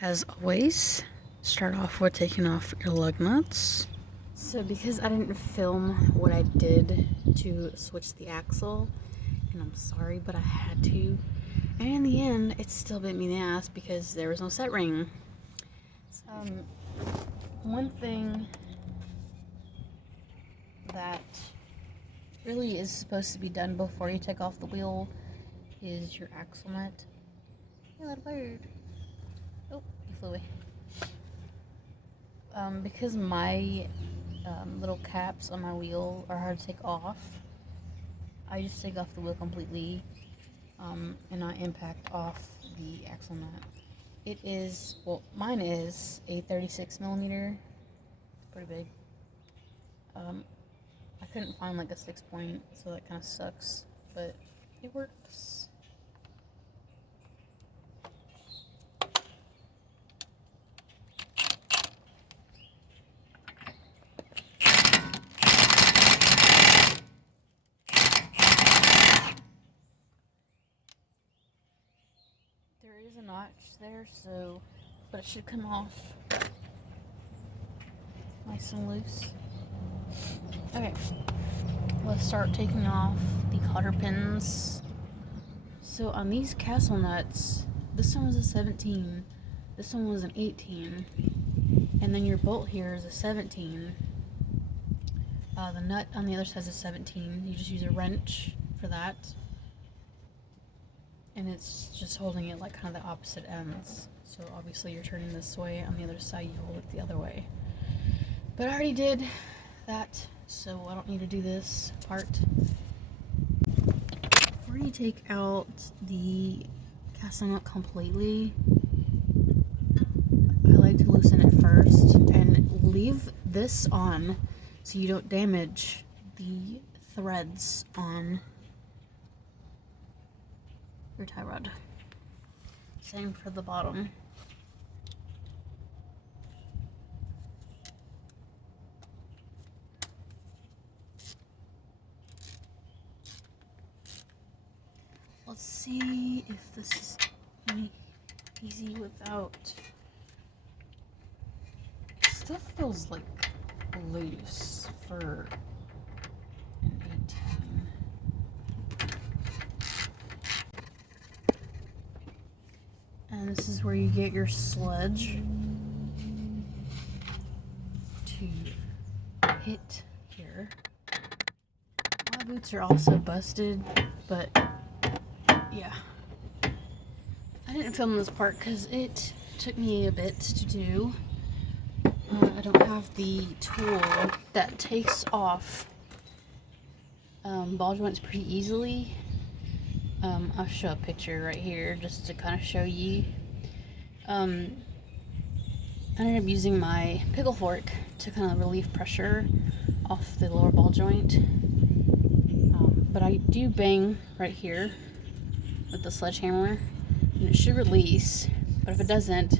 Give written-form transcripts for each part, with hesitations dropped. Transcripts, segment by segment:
As always, start off with taking off your lug nuts. So because I didn't film what I did to switch the axle, and I'm sorry, but I had to, and in the end, it still bit me in the ass because there was no set ring. One thing that really is supposed to be done before you take off the wheel is your axle nut. Hey, little bird. Oh, you flew away. Because my little caps on my wheel are hard to take off, I just take off the wheel completely, and I impact off the axle nut. It is, well, mine is a 36 millimeter. It's pretty big. I couldn't find like a 6-point, so that kind of sucks, but it works. There is a notch there, so, but it should come off nice and loose. Okay, let's start taking off the cotter pins. So on these castle nuts, this one was a 17, this one was an 18, and then your bolt here is a 17. The nut on the other side is a 17. You just use a wrench for that. And it's just holding it like kind of the opposite ends. So obviously you're turning this way, on the other side you hold it the other way. But I already did that, so I don't need to do this part. Before you take out the castle nut completely, I like to loosen it first and leave this on so you don't damage the threads on your tie rod. Same for the bottom. Let's see if this is easy without. Stuff feels like loose for an 18. And this is where you get your sludge to hit here. My boots are also busted, but yeah. I didn't film this part because it took me a bit to do. I don't have the tool that takes off ball joints pretty easily. I'll show a picture right here just to kind of show you. I ended up using my pickle fork to kind of relieve pressure off the lower ball joint. But I do bang right here with the sledgehammer, and it should release. But if it doesn't,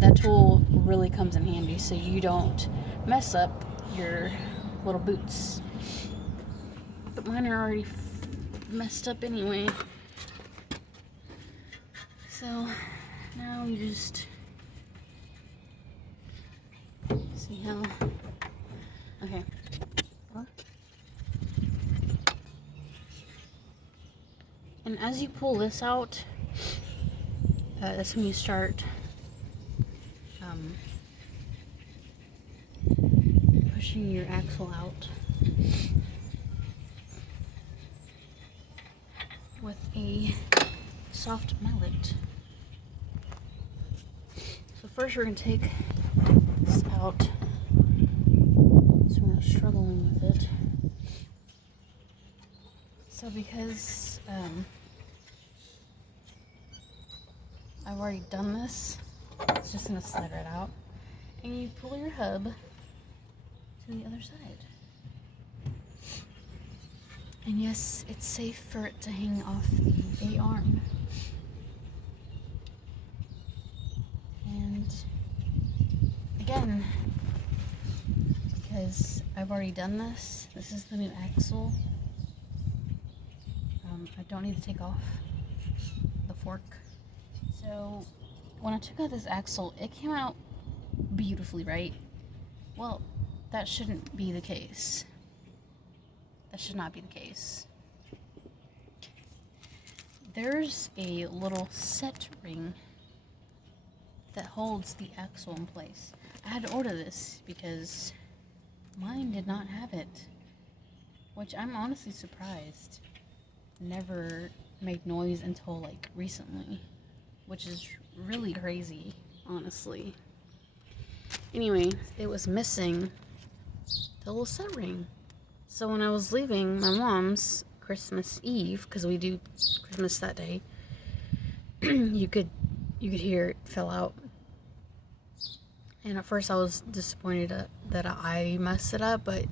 that tool really comes in handy so you don't mess up your little boots. But mine are already messed up anyway. So now you just see how. Okay. And as you pull this out, that's when you start pushing your axle out with a soft mallet. So first we're going to take this out so we're not struggling with it. So because I've already done this, it's just going to slide right out. And you pull your hub to the other side. And yes, it's safe for it to hang off the A-arm. And again, because I've already done this, this is the new axle. I don't need to take off the fork. So when I took out this axle, it came out beautifully, right? Well, that shouldn't be the case. That should not be the case. There's a little set ring that holds the axle in place. I had to order this because mine did not have it, which I'm honestly surprised. Never made noise until like recently, which is really crazy, honestly. Anyway, it was missing the little set ring. So when I was leaving my mom's Christmas Eve, because we do Christmas that day, you could hear it fell out. And at first I was disappointed that I messed it up, but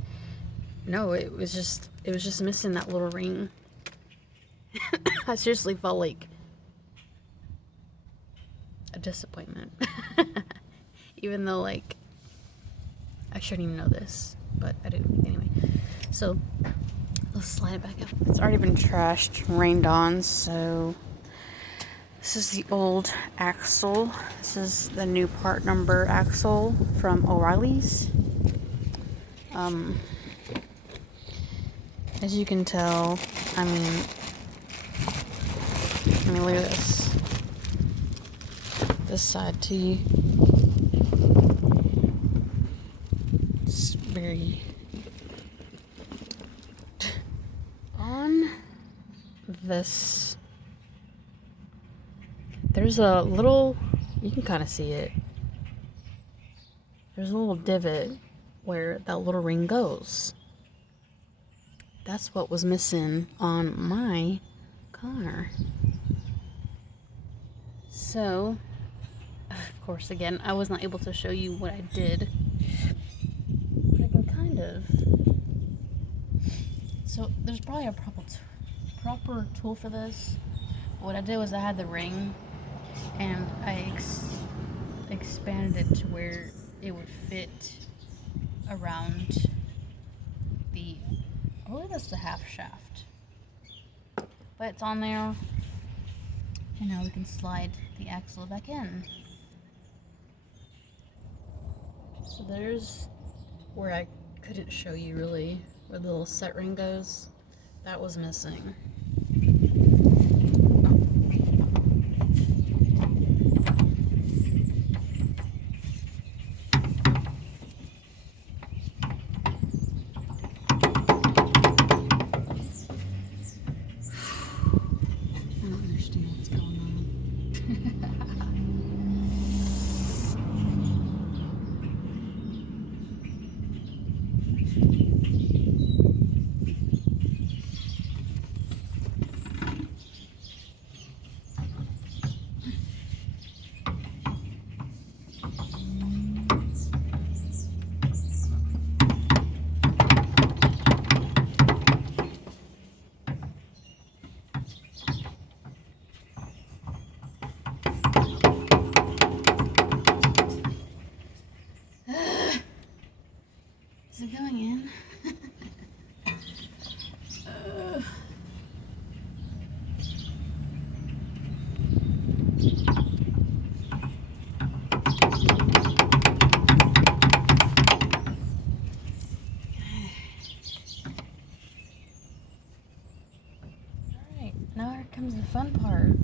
no, it was just missing that little ring. I seriously felt like a disappointment. Even though, like, I shouldn't even know this, but I do. Anyway, so let's slide it back up. It's already been trashed, rained on, so this is the old axle. This is the new part number axle from O'Reilly's. As you can tell, I mean, look at this. This side too. It's very... On this, there's a little, you can kind of see it. There's a little divot where that little ring goes. That's what was missing on my car. So, of course, again, I was not able to show you what I did, but I can kind of. So there's probably a proper tool for this. What I did was I had the ring, and I expanded it to where it would fit around the, I believe that's the half shaft. But it's on there, and now we can slide the axle back in. So there's where I couldn't show you really, where the little set ring goes. That was missing. I don't understand what's going on. Is it going in? Alright, now here comes the fun part.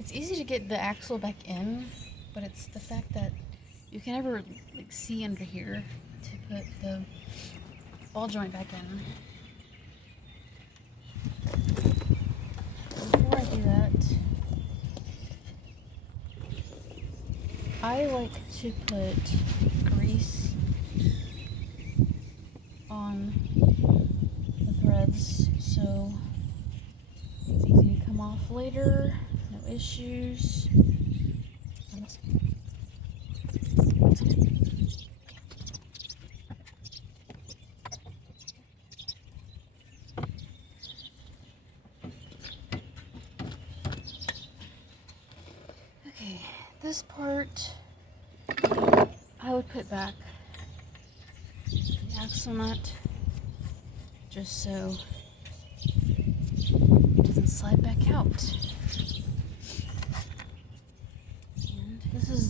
It's easy to get the axle back in, but it's the fact that you can never like see under here to put the ball joint back in. Before I do that, I like to put grease on the threads so it's easy to come off later, no issues. Okay, this part I would put back the axle nut just so it doesn't slide back out.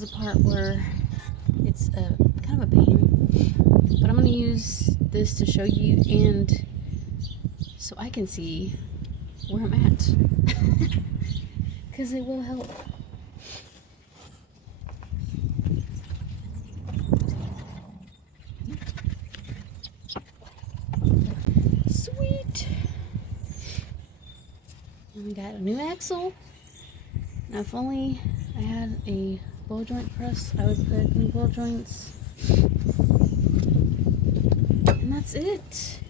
is the part where it's kind of a pain, but I'm going to use this to show you and so I can see where I'm at, because it will help. Sweet. And we got a new axle. Now if only I had a ball joint press, I would put new ball joints. And that's it.